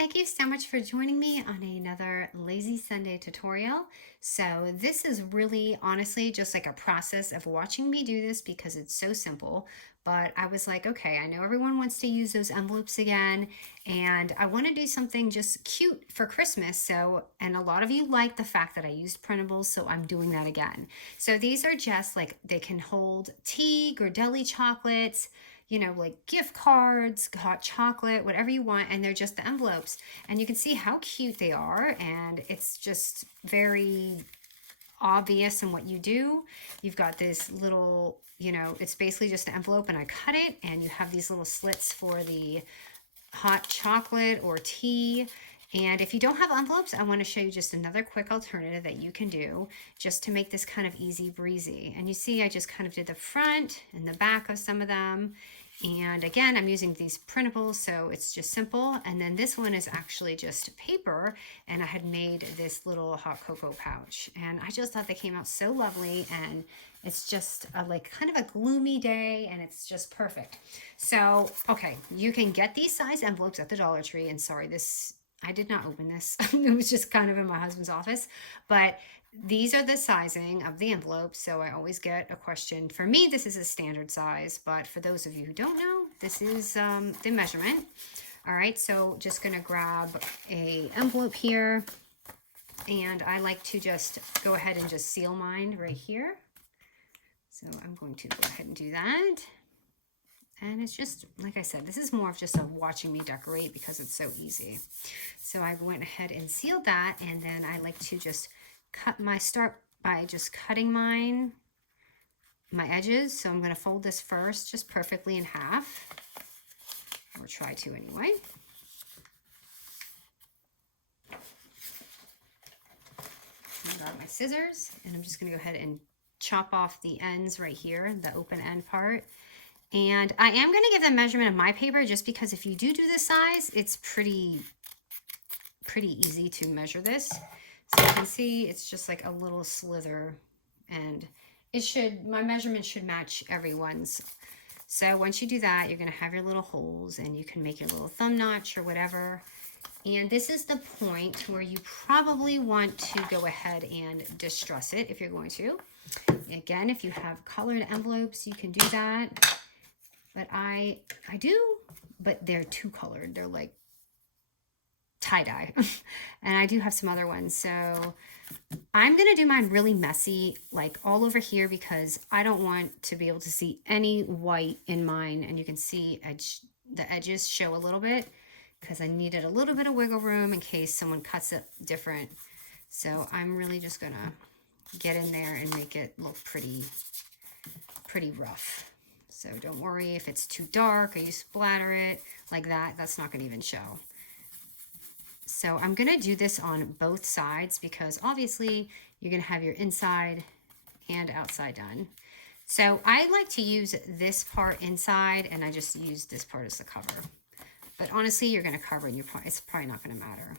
thank you so much for joining me on another Lazy Sunday tutorial. So this is really honestly just like a process of watching me do this because it's so simple. But I was like, okay, I know everyone wants to use those envelopes again, and I want to do something just cute for Christmas. So, and a lot of you like the fact that I used printables, so I'm doing that again. So these are just like, they can hold tea, Girdelli chocolates, you know, like gift cards, hot chocolate, whatever you want, and they're just the envelopes. And you can see how cute they are, and it's just very obvious in what you do. You've got this little, you know, it's basically just an envelope, and I cut it, and you have these little slits for the hot chocolate or tea. And if you don't have envelopes, I want to show you just another quick alternative that you can do just to make this kind of easy breezy. And you see I just kind of did the front and the back of some of them. And again, I'm using these printables, so it's just simple. And then this one is actually just paper, and I had made this little hot cocoa pouch. And I just thought they came out so lovely, and it's just a, like kind of a gloomy day, and it's just perfect. So, okay, you can get these size envelopes at the Dollar Tree. And sorry, this, I did not open this. It was just kind of in my husband's office. But these are the sizing of the envelope. So I always get a question. For me, this is a standard size. But for those of you who don't know, this is the measurement. All right, so just going to grab a envelope here. And I like to just go ahead and just seal mine right here. So I'm going to go ahead and do that. And it's just, like I said, this is more of just a watching me decorate because it's so easy. So I went ahead and sealed that, and then I like to just start by just cutting my edges. So I'm going to fold this first just perfectly in half, or try to anyway. I got my scissors, and I'm just going to go ahead and chop off the ends right here, the open end part. And I am going to give the measurement of my paper just because if you do this size, it's pretty easy to measure this. So you can see it's just like a little slither, and it should, my measurement should match everyone's. So once you do that, you're going to have your little holes, and you can make your little thumb notch or whatever. And this is the point where you probably want to go ahead and distress it if you're going to. Again, if you have colored envelopes, you can do that. But I do, but they're too colored. They're like tie-dye. And I do have some other ones. So I'm going to do mine really messy, like all over here, because I don't want to be able to see any white in mine. And you can see the edges show a little bit because I needed a little bit of wiggle room in case someone cuts it different. So I'm really just going to get in there and make it look pretty rough. So don't worry if it's too dark or you splatter it like that, that's not going to even show. So I'm going to do this on both sides because obviously you're going to have your inside and outside done. So I like to use this part inside, and I just use this part as the cover. But honestly, you're going to cover it, and it's probably not going to matter.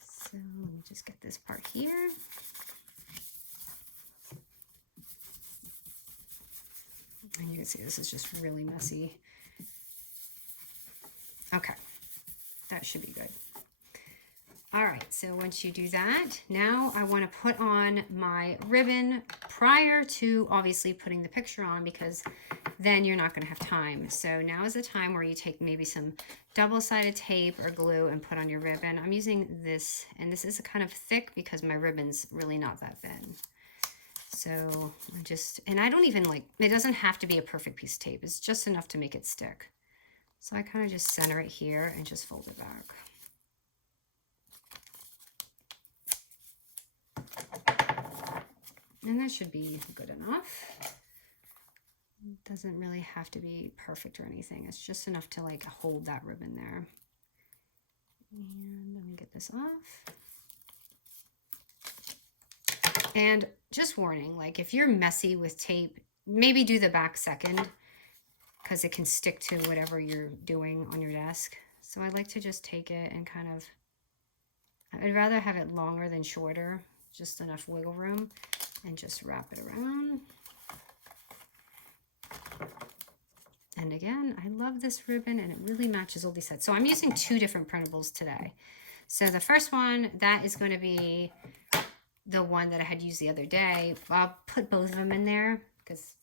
So let me just get this part here. And you can see this is just really messy. Okay, that should be good. All right, so once you do that, now I want to put on my ribbon prior to obviously putting the picture on, because then you're not going to have time. So now is the time where you take maybe some double-sided tape or glue and put on your ribbon. I'm using this, and this is kind of thick because my ribbon's really not that thin. So and I don't even like, it doesn't have to be a perfect piece of tape. It's just enough to make it stick. So I kind of just center it here and just fold it back. And that should be good enough. It doesn't really have to be perfect or anything. It's just enough to like hold that ribbon there. And let me get this off. And just warning, like if you're messy with tape, maybe do the back second because it can stick to whatever you're doing on your desk. So I like to just take it and kind of, I'd rather have it longer than shorter, just enough wiggle room, and just wrap it around. And again, I love this ribbon and it really matches all these sets. So I'm using 2 different printables today. So the first one, that is going to be the one that I had used the other day. I'll put both of them in there because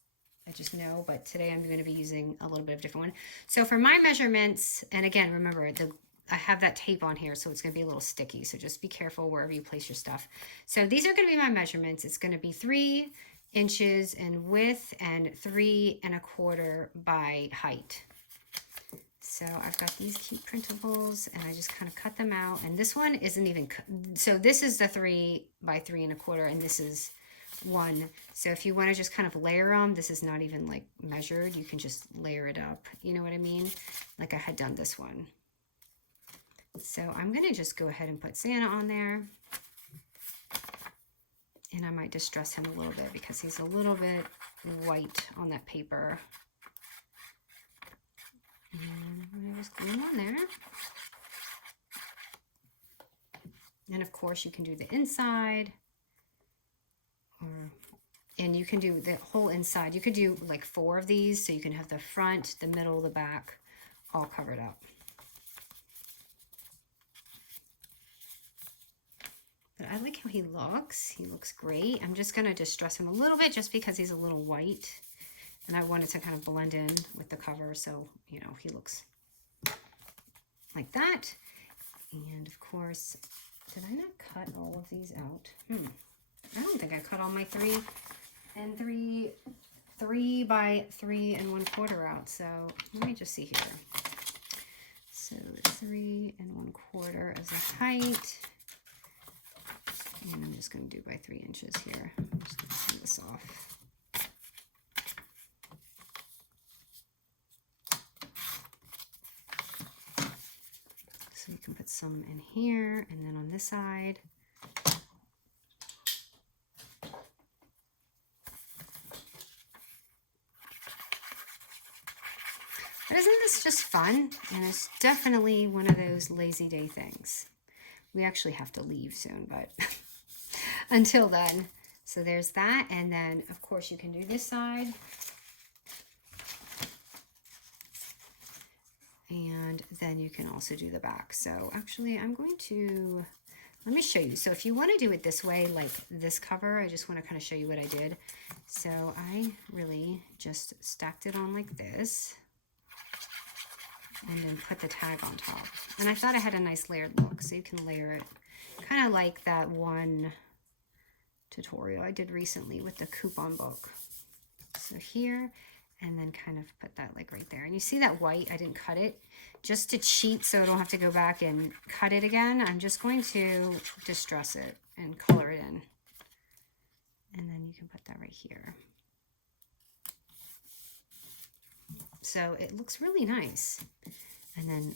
I just know, but today I'm going to be using a little bit of a different one. So for my measurements, and again, remember, I have that tape on here, so it's going to be a little sticky. So just be careful wherever you place your stuff. So these are going to be my measurements. It's going to be 3 inches in width and 3 1/4 by height. So I've got these cute printables and I just kind of cut them out. And this one isn't even, so this is the 3 by 3 1/4 and this is 1. So if you want to just kind of layer them, this is not even like measured. You can just layer it up. You know what I mean? Like I had done this one. So I'm going to just go ahead and put Santa on there. And I might distress him a little bit because he's a little bit white on that paper. And I'm going to just glue him on there. And of course you can do the inside. And you can do the whole inside. You could do like 4 of these. So you can have the front, the middle, the back all covered up. But I like how he looks. He looks great. I'm just going to distress him a little bit just because he's a little white. And I wanted to kind of blend in with the cover so, you know, he looks like that. And of course, did I not cut all of these out? I don't think I cut all my 3 by 3 1/4 out. So let me just see here. So 3 1/4 as a height. And I'm just going to do by 3 inches here. I'm just going to send this off. So you can put some in here and then on this side. But isn't this just fun? And it's definitely one of those lazy day things. We actually have to leave soon, but until then. So there's that. And then, of course, you can do this side. And then you can also do the back. So actually, I'm going to, let me show you. So if you want to do it this way, like this cover, I just want to kind of show you what I did. So I really just stacked it on like this. And then put the tag on top. And I thought I had a nice layered look, so you can layer it. Kind of like that one tutorial I did recently with the coupon book. So here, and then kind of put that like right there. And you see that white, I didn't cut it. Just to cheat so I don't have to go back and cut it again, I'm just going to distress it and color it in. And then you can put that right here. So it looks really nice. And then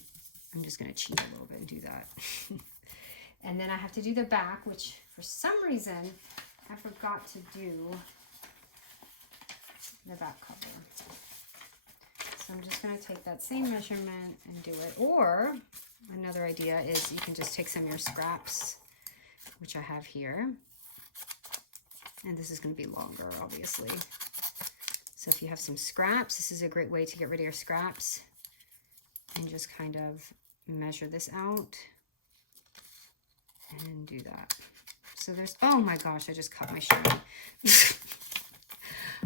I'm just going to cheat a little bit and do that. And then I have to do the back, which for some reason I forgot to do the back cover. So I'm just going to take that same measurement and do it. Or another idea is you can just take some of your scraps, which I have here. And this is going to be longer, obviously. So if you have some scraps, this is a great way to get rid of your scraps. And just kind of measure this out. And do that. So there's, oh my gosh, I just cut my shirt.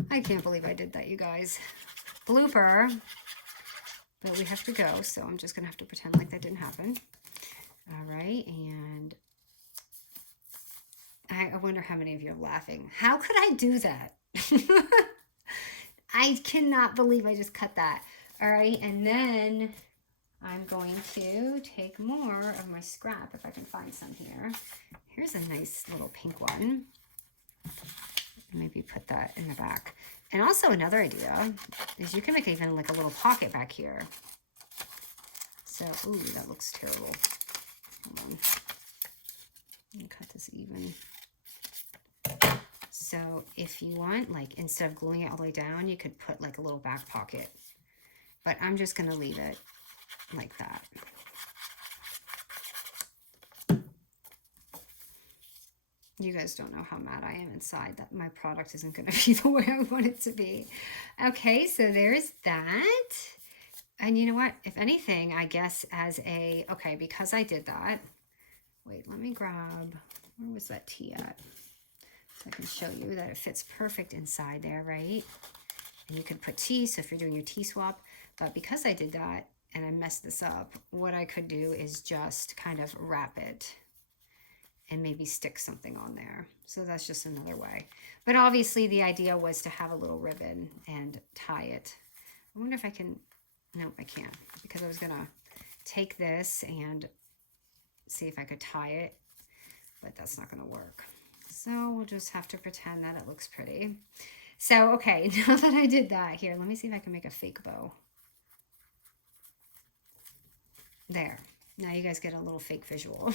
I can't believe I did that, you guys. Blooper. But we have to go, so I'm just going to have to pretend like that didn't happen. All right, and I wonder how many of you are laughing. How could I do that? I cannot believe I just cut that. All right, and then I'm going to take more of my scrap, if I can find some here. Here's a nice little pink one. Maybe put that in the back. And also another idea is you can make even like a little pocket back here. So, ooh, that looks terrible. Hold on. Let me cut this even. So if you want, like, instead of gluing it all the way down, you could put like a little back pocket. But I'm just going to leave it like that. You guys don't know how mad I am inside that my product isn't going to be the way I want it to be. Okay, so there's that. And you know what? If anything, I guess as a, okay, because I did that, wait, let me grab, where was that tea at? So I can show you that it fits perfect inside there, right? And you could put tea, so if you're doing your tea swap. But because I did that and I messed this up, what I could do is just kind of wrap it and maybe stick something on there. So that's just another way. But obviously the idea was to have a little ribbon and tie it. I wonder if I can, no, I can't, because I was gonna take this and see if I could tie it, but that's not gonna work. So we'll just have to pretend that it looks pretty. So, okay, now that I did that, here, let me see if I can make a fake bow. There. Now you guys get a little fake visual.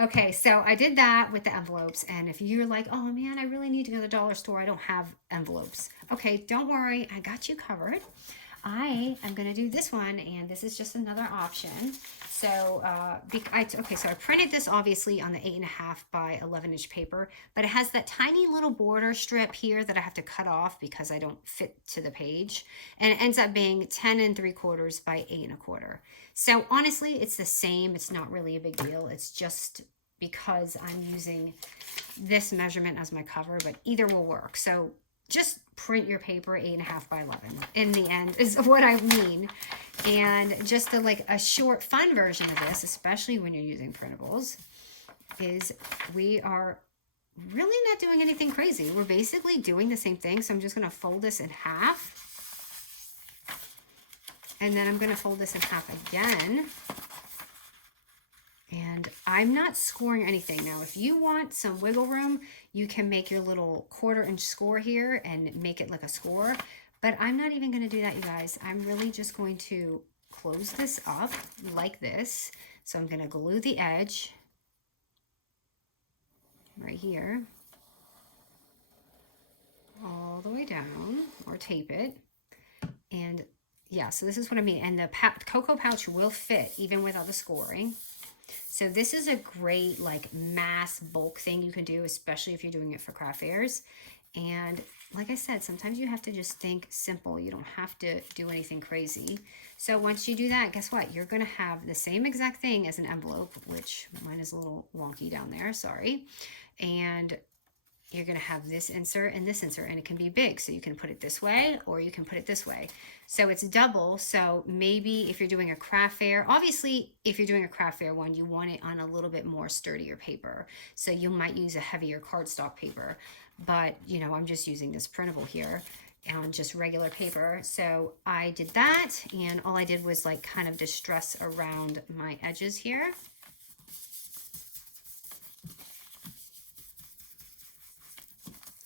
Okay, so I did that with the envelopes. And if you're like, oh man, I really need to go to the dollar store, I don't have envelopes. Okay, don't worry, I got you covered. I am going to do this one, and this is just another option. So, okay, so I printed this obviously on the 8.5 by 11-inch paper, but it has that tiny little border strip here that I have to cut off because I don't fit to the page. And it ends up being 10 3/4 by 8 1/4. So honestly, it's the same. It's not really a big deal. It's just because I'm using this measurement as my cover, but either will work. So just print your paper 8.5 by 11 in the end is what I mean. And just like a short fun version of this, especially when you're using printables, is we are really not doing anything crazy. We're basically doing the same thing. So I'm just going to fold this in half, and then I'm going to fold this in half again. And I'm not scoring anything. Now, if you want some wiggle room, you can make your little 1/4-inch score here and make it like a score. But I'm not even going to do that, you guys. I'm really just going to close this up like this. So I'm going to glue the edge right here all the way down, or tape it. And yeah, so this is what I mean. And the cocoa pouch will fit even without the scoring. So this is a great like mass bulk thing you can do, especially if you're doing it for craft fairs. And like I said, sometimes you have to just think simple. You don't have to do anything crazy. So once you do that, guess what? You're going to have the same exact thing as an envelope, which mine is a little wonky down there, sorry. And you're going to have this insert and this insert, and it can be big. So you can put it this way or you can put it this way. So it's double. So maybe if you're doing a craft fair, obviously if you're doing a craft fair one, you want it on a little bit more sturdier paper. So you might use a heavier cardstock paper, but you know, I'm just using this printable here on just regular paper. So I did that, and all I did was like kind of distress around my edges here.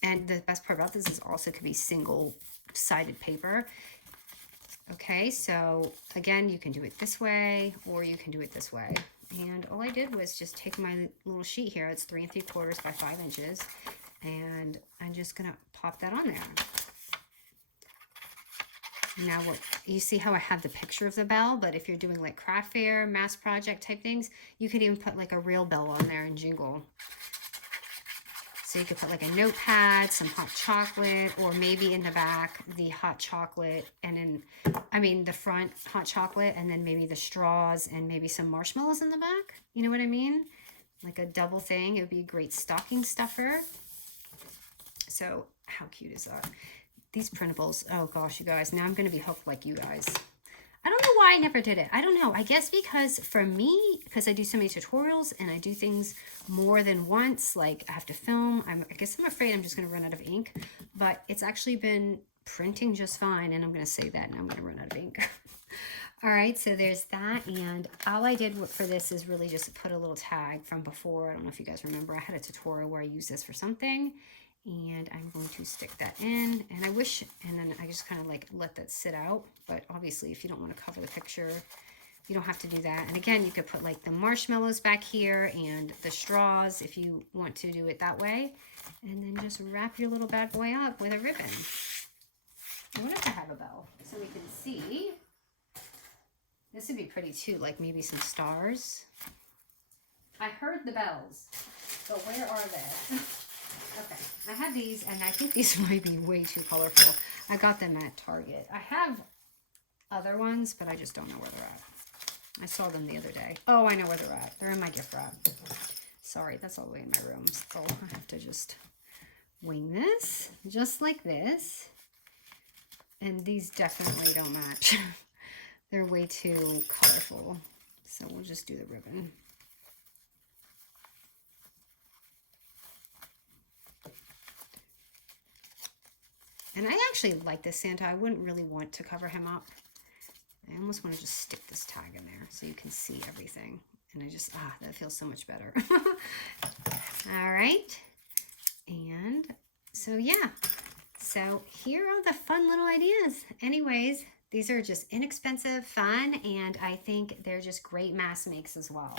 And the best part about this is also could be single-sided paper. Okay, so again, you can do it this way or you can do it this way. And all I did was just take my little sheet here. It's 3 3/4 by 5 inches. And I'm just gonna pop that on there. Now, you see how I have the picture of the bell, but if you're doing like craft fair, mass project type things, you could even put like a real bell on there and jingle. So you could put like a notepad, some hot chocolate, or maybe in the back, the hot chocolate, and then, I mean, the front hot chocolate, and then maybe the straws and maybe some marshmallows in the back. You know what I mean? Like a double thing. It would be a great stocking stuffer. So how cute is that? These printables, oh gosh, you guys, now I'm going to be hooked like you guys. I don't know why I never did it. I don't know. I guess because for me, because I do so many tutorials and I do things more than once, like I have to film, I guess I'm afraid I'm just going to run out of ink, but it's actually been printing just fine, and I'm going to say that and I'm going to run out of ink. All right, so there's that, and all I did for this is really just put a little tag from before. I don't know if you guys remember, I had a tutorial where I used this for something, and I'm going to stick that in, and I wish, and then I just kind of like let that sit out, but obviously if you don't want to cover the picture, you don't have to do that. And again, you could put like the marshmallows back here and the straws if you want to do it that way, and then just wrap your little bad boy up with a ribbon. I wonder if I have a bell so we can see. This would be pretty too, like maybe some stars. I heard the bells, but where are they? Okay, I have these, and I think these might be way too colorful. I got them at Target. I have other ones, but I just don't know where they're at. I saw them the other day. Oh, I know where they're at. They're in my gift wrap. Sorry, that's all the way in my room. So I have to just wing this, just like this. And these definitely don't match. They're way too colorful. So we'll just do the ribbon. And I actually like this Santa. I wouldn't really want to cover him up. I almost want to just stick this tag in there so you can see everything. And I just, that feels so much better. All right. And so, yeah. So here are the fun little ideas. Anyways, these are just inexpensive, fun, and I think they're just great mask makes as well.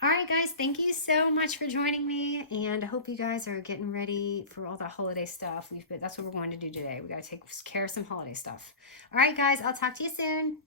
All right, guys, thank you so much for joining me, and I hope you guys are getting ready for all the holiday stuff. That's what we're going to do today. We got to take care of some holiday stuff. All right, guys, I'll talk to you soon.